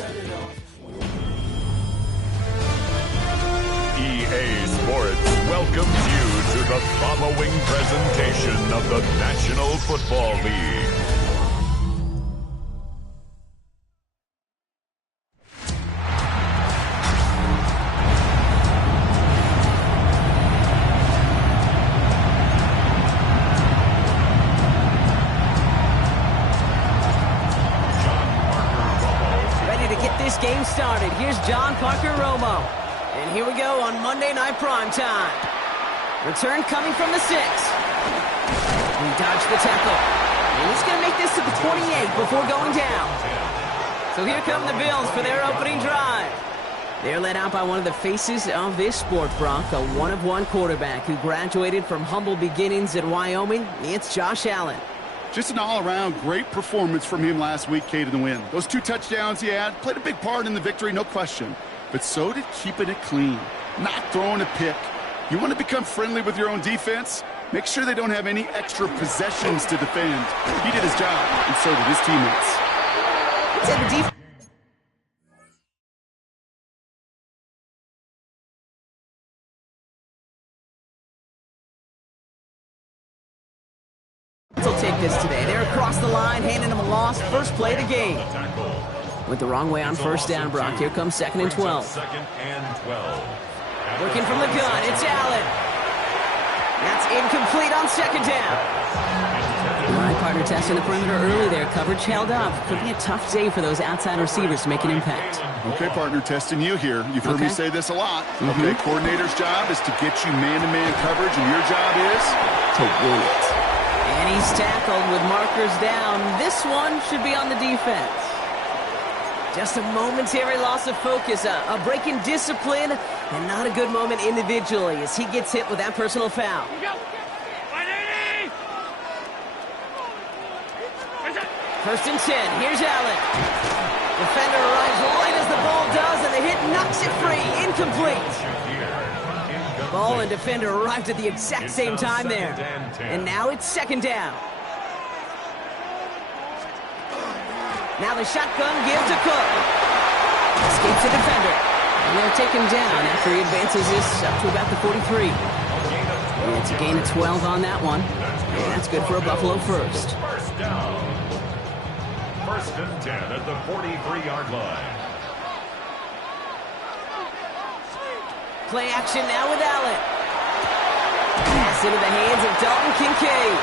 EA Sports welcomes you to the following presentation of the National Football League. Game started. Here's John Parker Romo. And here we go on Monday Night Primetime. Return coming from the 6. He dodged the tackle. And he's going to make this to the 28 before going down. So here come the Bills for their opening drive. They're led out by one of the faces of this sport, Brock, a one-of-one quarterback who graduated from humble beginnings in Wyoming. It's Josh Allen. Just an all-around great performance from him last week, Kate, in the win. Those 2 touchdowns he had played a big part in the victory, no question. But so did keeping it clean, not throwing a pick. You want to become friendly with your own defense? Make sure they don't have any extra possessions to defend. He did his job, and so did his teammates. It's the defense. Will take this today. They're across the line, handing them a loss. First play of the game. Went the wrong way on first down, Brock. Here comes 2nd and 12. Working from the gun. It's Allen. That's incomplete on 2nd down. All right, partner testing the perimeter early there. Coverage held up. Could be a tough day for those outside receivers to make an impact. Okay, partner, testing you here. You've heard me say this a lot. Okay, coordinator's job is to get you man-to-man coverage, and your job is to win it. And he's tackled with markers down. This one should be on the defense. Just a momentary loss of focus, a break in discipline, and not a good moment individually as he gets hit with that personal foul. First and 10, here's Allen. Defender arrives right as the ball does, and the hit knocks it free, incomplete. Ball and defender arrived at the exact same time there. And now it's 2nd down. Now the shotgun gives to Cook. Escapes the defender. And they'll take him down after he advances this up to about the 43. And it's a gain of 12 on that one. And that's good for a Buffalo first. First down. 1st and 10 at the 43-yard line. Play action now with Allen. Pass into the hands of Dalton Kincaid.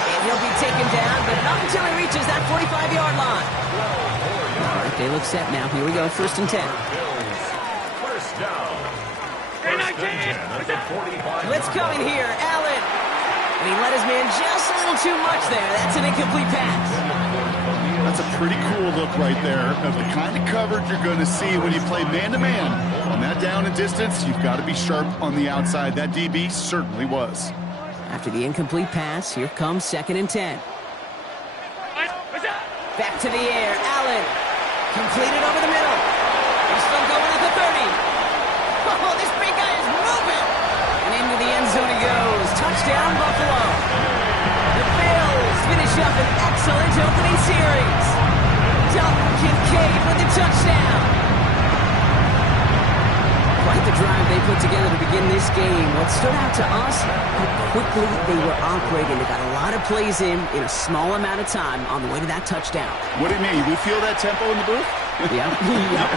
And he'll be taken down, but not until he reaches that 45-yard line. All right, they look set now. Here we go, 1st and 10. First down. 1st and 10 at the 45. Blitz coming here, Allen. And he let his man just a little too much there. That's an incomplete pass. That's a pretty cool look right there of the kind of coverage you're going to see when you play man-to-man. On that down and distance, you've got to be sharp on the outside. That DB certainly was. After the incomplete pass, here comes 2nd and 10. Back to the air, Allen. Completed over the middle. He's still going at the 30. Oh, this big guy is moving. And into the end zone he goes. Touchdown, Buffalo. The Bills finish up an excellent opening series. Dalton Kincaid with the touchdown. Quite the drive they put together to begin this game. What stood out to us, how quickly they were operating. They got a lot of plays in a small amount of time on the way to that touchdown. What do you mean? We feel that tempo in the booth? Yeah, yep.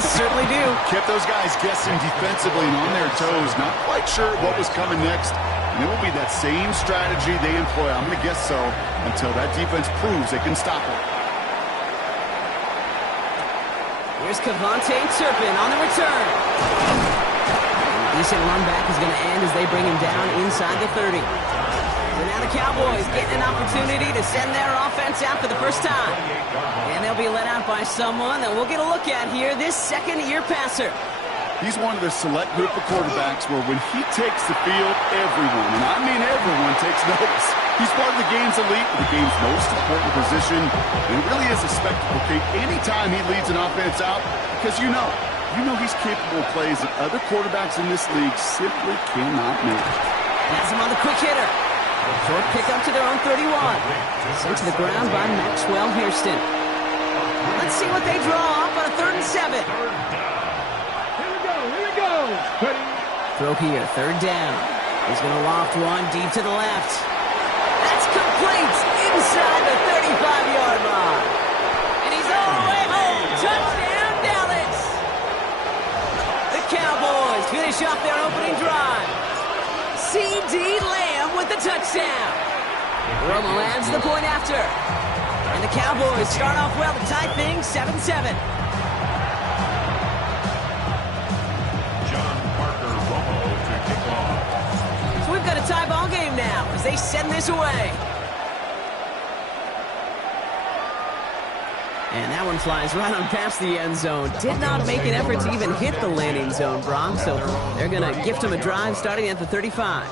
Certainly do. Kept those guys guessing defensively and on their toes. Not quite sure what was coming next. And it will be that same strategy they employ, I'm going to guess so, until that defense proves they can stop it. Here's Cavante Turpin on the return. Decent run back is going to end as they bring him down inside the 30. So now the Cowboys getting an opportunity to send their offense out for the first time. And they'll be led out by someone that we'll get a look at here, this second-year passer. He's one of the select group of quarterbacks where when he takes the field, everyone, and I mean everyone, takes notice. He's part of the game's elite, the game's most important position, and it really is a spectacle, Kate, anytime he leads an offense out, because you know he's capable of plays that other quarterbacks in this league simply cannot make. Has him on the quick hitter. Short pick up to their own 31. Sent to the ground by Maxwell Hairston. Let's see what they draw up. A 3rd and 7. Here we go. Throw here, 3rd down. He's going to loft one deep to the left. That's complete inside the 35-yard line. And he's all the way home. Touchdown, Dallas. The Cowboys finish off their opening drive. C.D. Lamb with the touchdown. Romo adds the point after. And the Cowboys start off well to tie things 7-7. So we've got a tie ball game now as they send this away. And that one flies right on past the end zone. Did not make an effort to even hit the landing zone, Brock. So they're going to gift him a drive starting at the 35.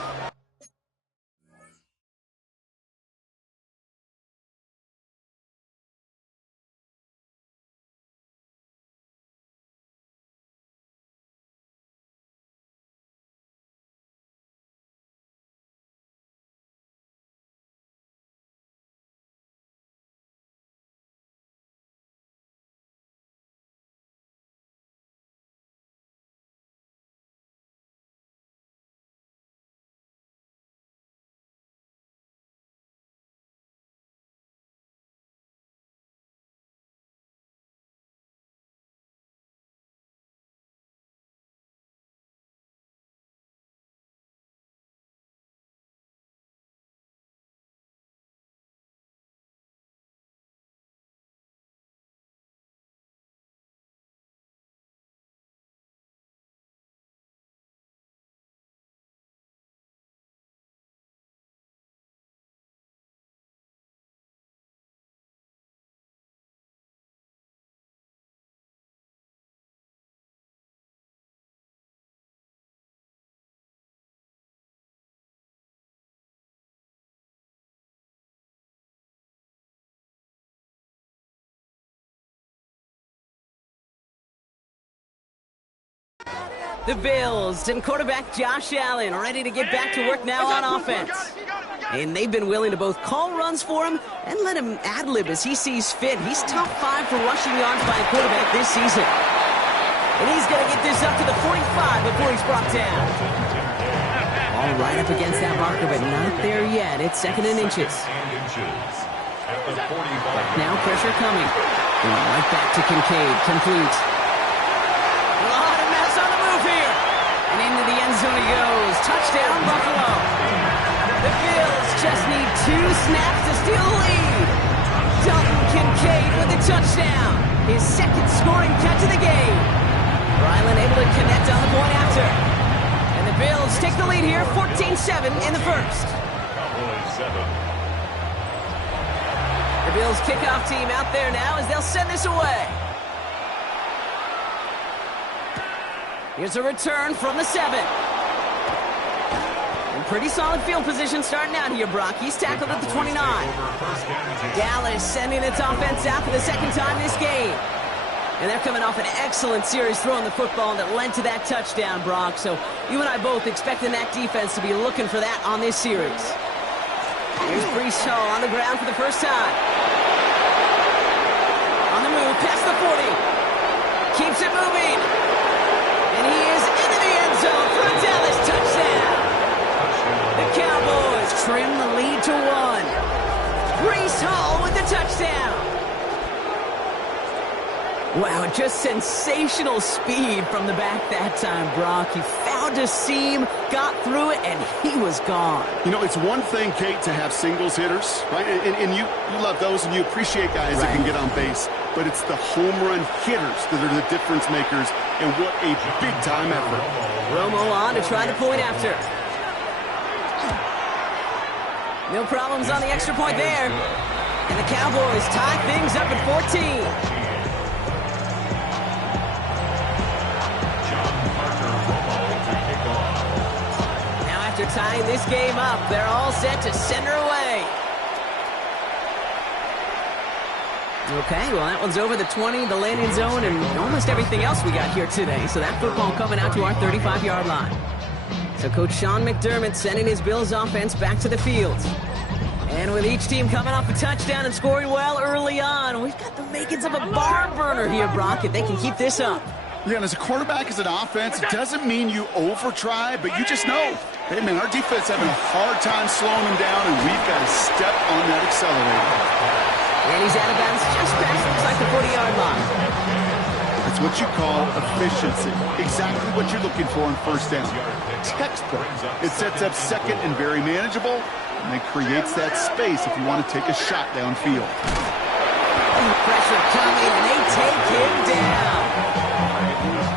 The Bills and quarterback Josh Allen ready to get back to work now on offense. And they've been willing to both call runs for him and let him ad-lib as he sees fit. He's top 5 for rushing yards by a quarterback this season. And he's going to get this up to the 45 before he's brought down. All right up against that marker, but not there yet. It's 2nd and inches. Now pressure coming. And right back to Kincaid. Complete. A lot of mess on the move here. And into the end zone he goes. Touchdown, Buffalo. The Bills just need 2 snaps to steal the lead. Dalton Kincaid with the touchdown. His 2nd scoring catch of the game. Ryland able to connect on the point after. And the Bills take the lead here, 14-7 in the first. The Bills kickoff team out there now as they'll send this away. Here's a return from the 7. And pretty solid field position starting out here, Brock. He's tackled at the 29. Dallas sending its offense out for the 2nd time this game. And they're coming off an excellent series throwing the football that led to that touchdown, Brock. So you and I both expecting that defense to be looking for that on this series. Here's Breece Hall on the ground for the first time. On the move, past the 40. Keeps it moving. And he is into the end zone for a Dallas touchdown. The Cowboys trim the lead to 1. Breece Hall with the touchdown. Wow, just sensational speed from the back that time, Brock. He found a seam, got through it, and he was gone. You know, it's one thing, Kate, to have singles hitters, right? And you love those, and you appreciate guys that can get on base. But it's the home run hitters that are the difference makers, and what a big-time effort. Romo on to try the point after. No problems on the extra point there. And the Cowboys tie things up at 14. After tying this game up, they're all set to send her away. Okay, well, that one's over the 20, the landing zone, and almost everything else we got here today. So that football coming out to our 35-yard line. So Coach Sean McDermott sending his Bills offense back to the field. And with each team coming off a touchdown and scoring well early on, we've got the makings of a barn burner here, Brock, if they can keep this up. Yeah, and as a quarterback, as an offense, it doesn't mean you over-try, but you just know, hey, man, our defense having a hard time slowing them down, and we've got to step on that accelerator. And he's out of bounds just past, looks like the 40-yard line. That's what you call efficiency. Exactly what you're looking for in first down. Textbook. It sets up second and very manageable, and it creates that space if you want to take a shot downfield. Pressure coming, and they take him down.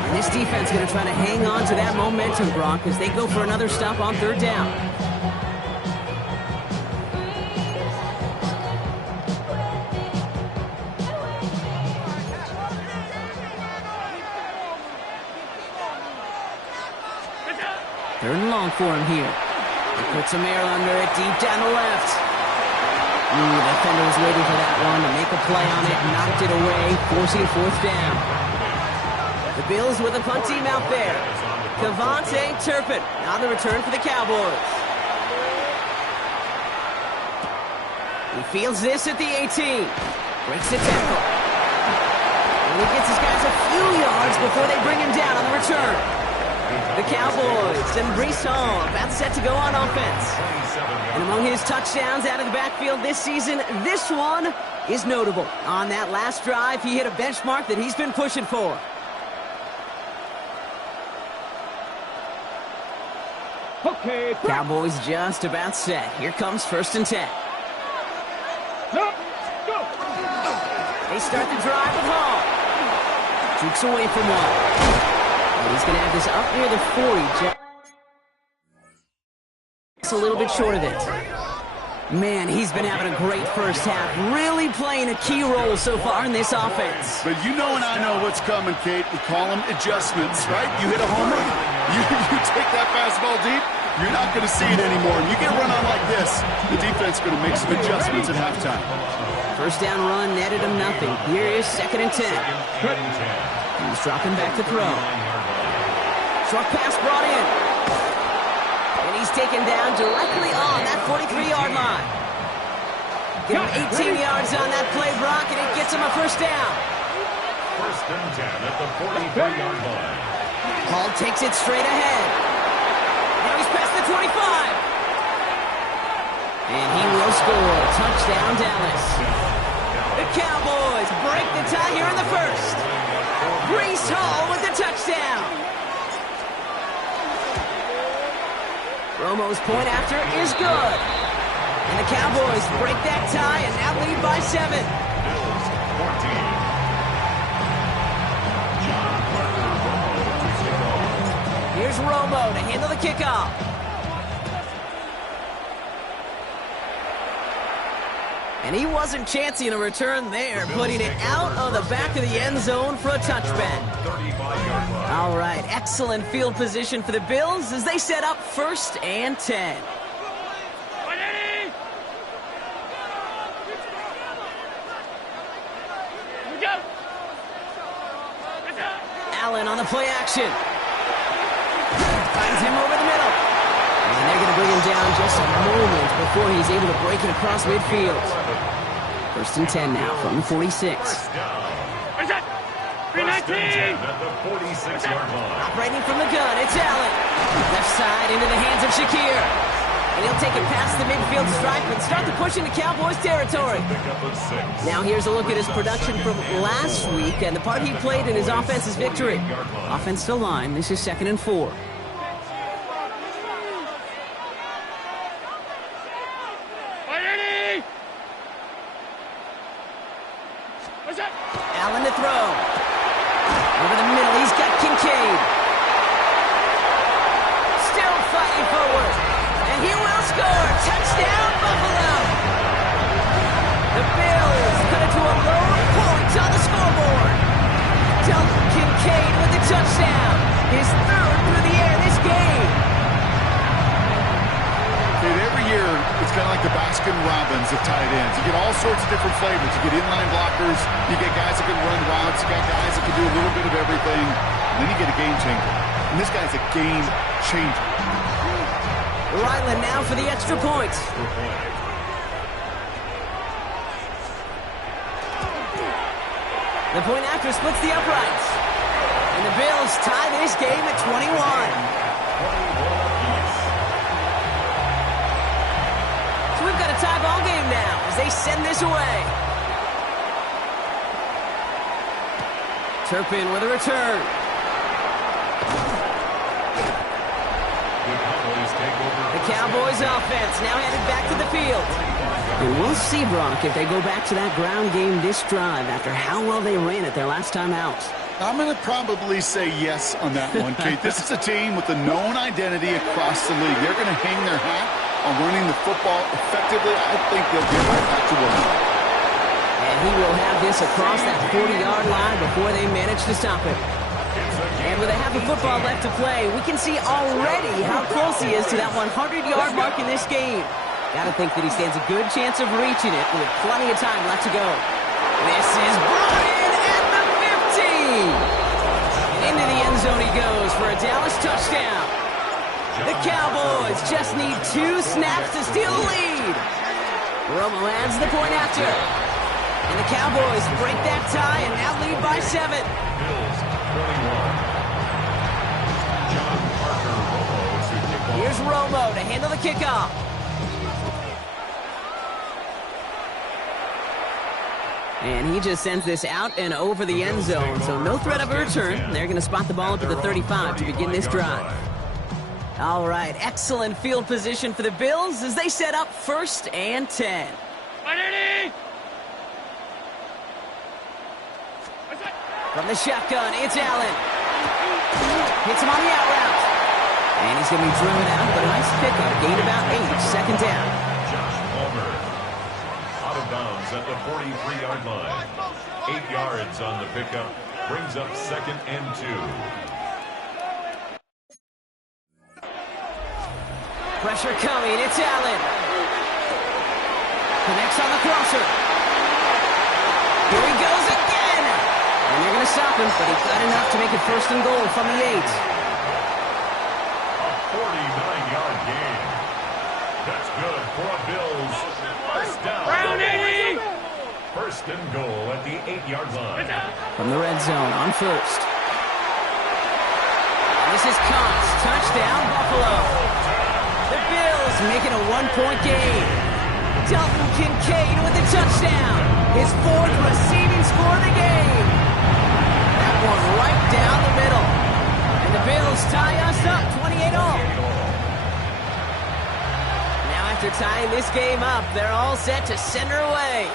And this defense going to try to hang on to that momentum, Brock, as they go for another stop on third down. Third and long for him here. He puts some air under it, deep down the left. The defender was waiting for that one to make a play on it, knocked it away, forcing fourth down. The Bills with a punt team out there. Cavante Turpin on the return for the Cowboys. He fields this at the 18. Breaks the tackle. And he gets his guys a few yards before they bring him down on the return. The Cowboys and Breece Hall about set to go on offense. And among his touchdowns out of the backfield this season, this one is notable. On that last drive, he hit a benchmark that he's been pushing for. Okay, Cowboys just about set. Here comes 1st and 10. go. They start the drive with Hall. Jukes away from one. And he's going to have this up near the 40. It's a little bit short of it. Man, he's been having a great first half. Really playing a key role so far in this offense. But you know and I know what's coming, Kate. We call them adjustments, right? You hit a homer, you take that fastball deep, you're not going to see it anymore. And you get a run on like this, the defense is going to make some adjustments at halftime. First down run netted him nothing. Here is 2nd and 10. He's dropping back to throw. Short pass brought in. And he's taken down directly on that 43-yard line. Give him 18 yards on that play, Brock, and it gets him a first down. 1st and 10 at the 43-yard line. Hall takes it straight ahead. Now he's past the 25. And he will score. Touchdown, Dallas. The Cowboys break the tie here in the first. Breece Hall with the touchdown. Romo's point after is good. And the Cowboys break that tie and now lead by 7. Bills 14. Here's Romo to handle the kickoff. And he wasn't chancing a return there, putting it out of the back of the end zone for a touchback. All right, excellent field position for the Bills as they set up 1st and 10. Allen on the play action. Finds him over the middle. And they're going to bring him down just a moment before he's able to break it across midfield. 1st and 10 now from the 46. Operating from the gun, it's Allen. Left side into the hands of Shakir. And he'll take it past the midfield stripe and start to push into Cowboys territory. Now here's a look at his production from last week and the part he played in his offense's victory. Offensive line, this is 2nd and 4. Allen to throw. Over the middle, he's got Kincaid. Still fighting forward. And he will score. Touchdown, Buffalo. The Bills cut it to a lone point on the scoreboard. Dalton Kincaid with the touchdown. His 3rd through the air this game. Every year, it's kind of like the Baskin-Robbins of tight ends. You get all sorts of different flavors. You get inline blockers. You get guys that can run routes. You got guys that can do a little bit of everything. And then you get a game changer. And this guy's a game changer. Ryland now for the extra point. The point after splits the uprights. And the Bills tie this game at 21. So we've got a tie ball game now as they send this away. Turpin with a return. The Cowboys offense now headed back to the field. And we'll see, Brock, if they go back to that ground game this drive after how well they ran it their last time out. I'm going to probably say yes on that one, Kate. This is a team with a known identity across the league. They're going to hang their hat on running the football effectively. I think they'll get right back to work. And he will have this across that 40-yard line before they manage to stop it. And with a half of football left to play, we can see already how close he is to that 100-yard mark in this game. Got to think that he stands a good chance of reaching it with plenty of time left to go. This is brought in at the 50. And into the end zone he goes for a Dallas touchdown. The Cowboys just need 2 snaps to steal the lead. Romo adds the point after. And the Cowboys break that tie and now lead by 7. Bills 21. Here's Romo to handle the kickoff. And he just sends this out and over the end zone, so no threat of a return. They're going to spot the ball up at the 35 to begin this drive. All right, excellent field position for the Bills as they set up 1st and 10. From the shotgun, it's Allen. Hits him on the out route. And he's going to be driven out, but a nice pickup. Gain about 8, second down. Josh Palmer out of bounds at the 43-yard line. 8 yards on the pickup. Brings up 2nd and 2. Pressure coming, it's Allen. Connects on the crosser. Here he goes again. And they're going to stop him, but he got enough to make it 1st and goal from the 8. 49-yard gain. That's good for a Bills. 1st down. Round 80. 1st and goal at the 8-yard line. From the red zone on 1st. And this is Cox. Touchdown, Buffalo. The Bills making a 1-point game. Dalton Kincaid with the touchdown. His 4th receiving score of the game. That one right down the middle. And the Bills tie us up 28-all. Now after tying this game up, they're all set to send her away.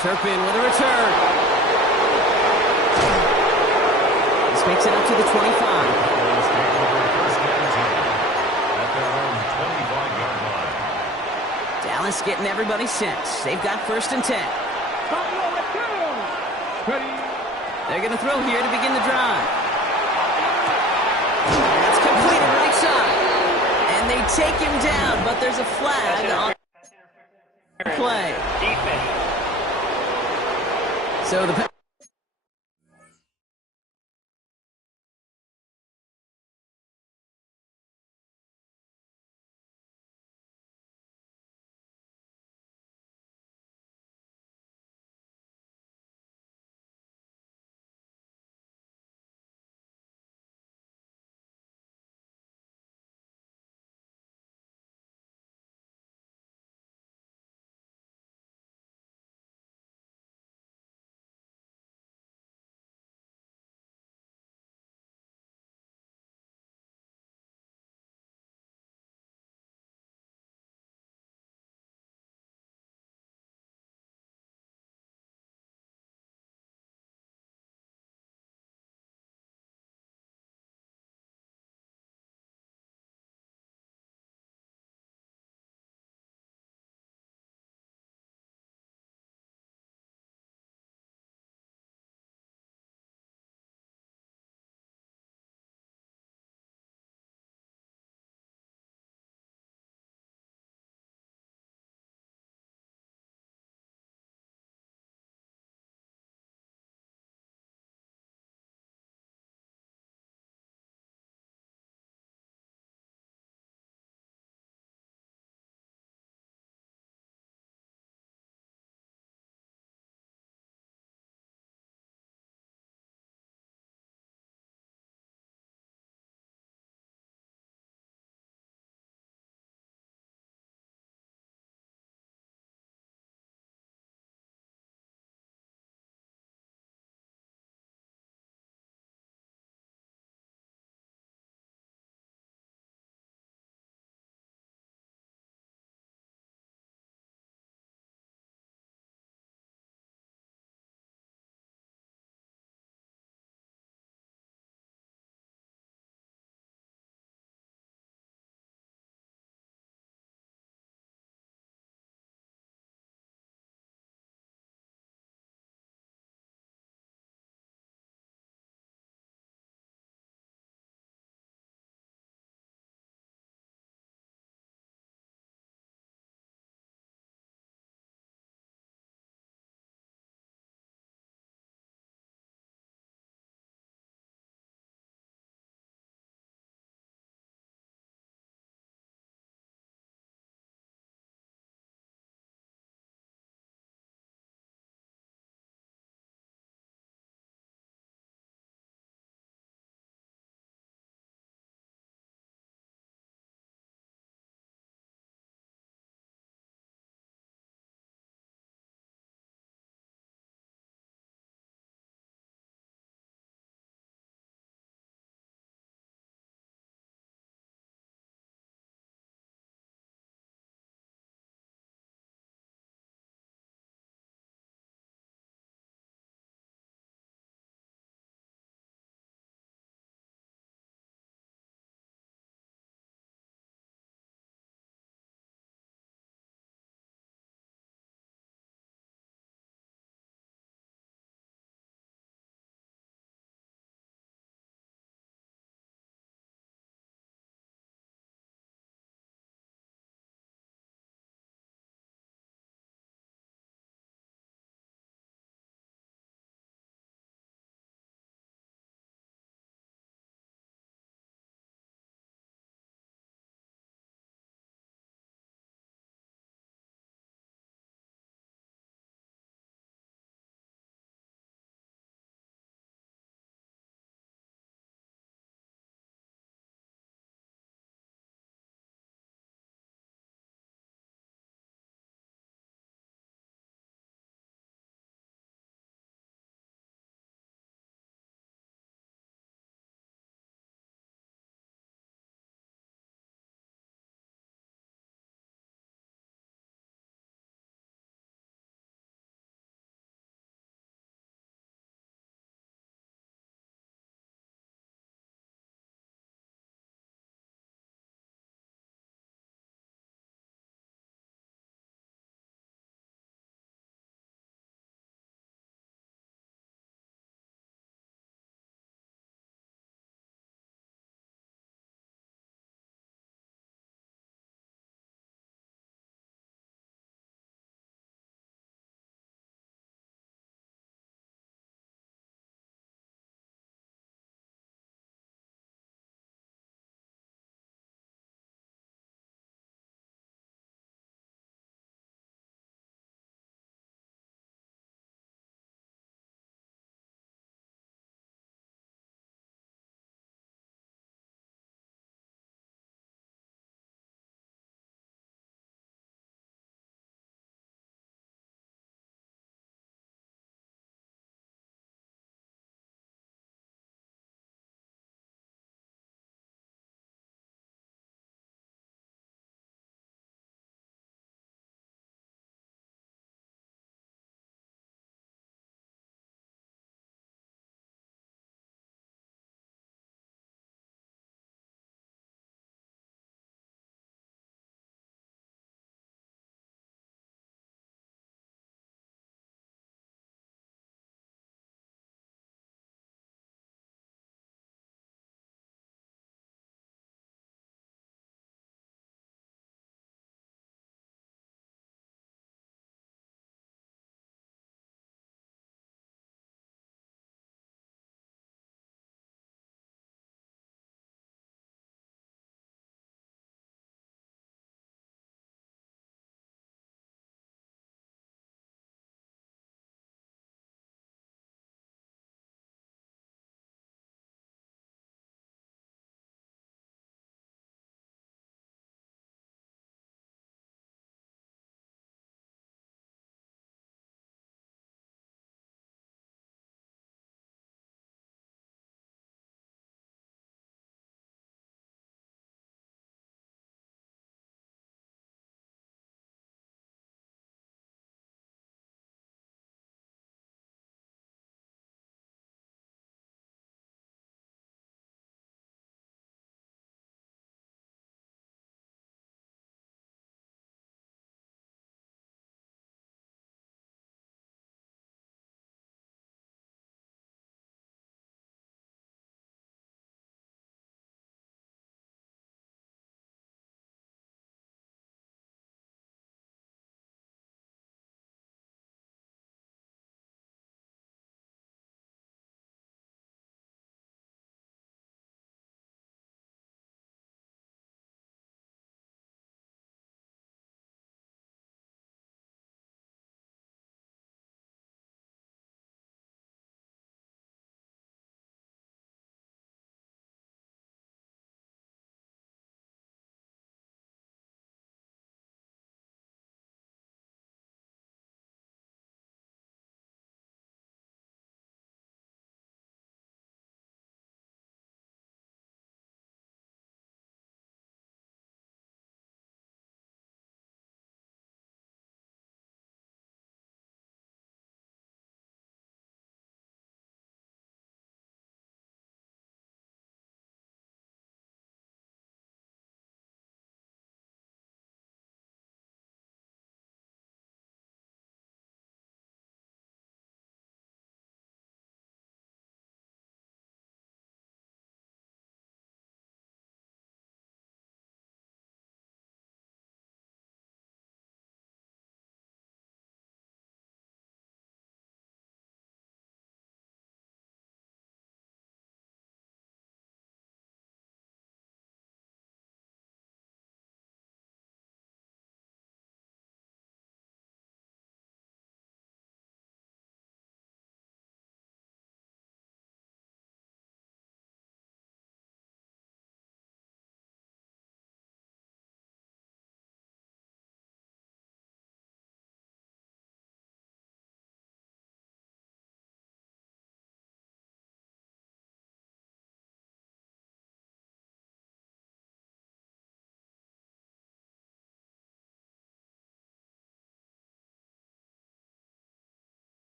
Turpin with a return. This makes it up to the 25. Dallas getting everybody set. They've got 1st and 10. They're going to throw here to begin the drive. That's completed right side. And they take him down, but there's a flag on play. So the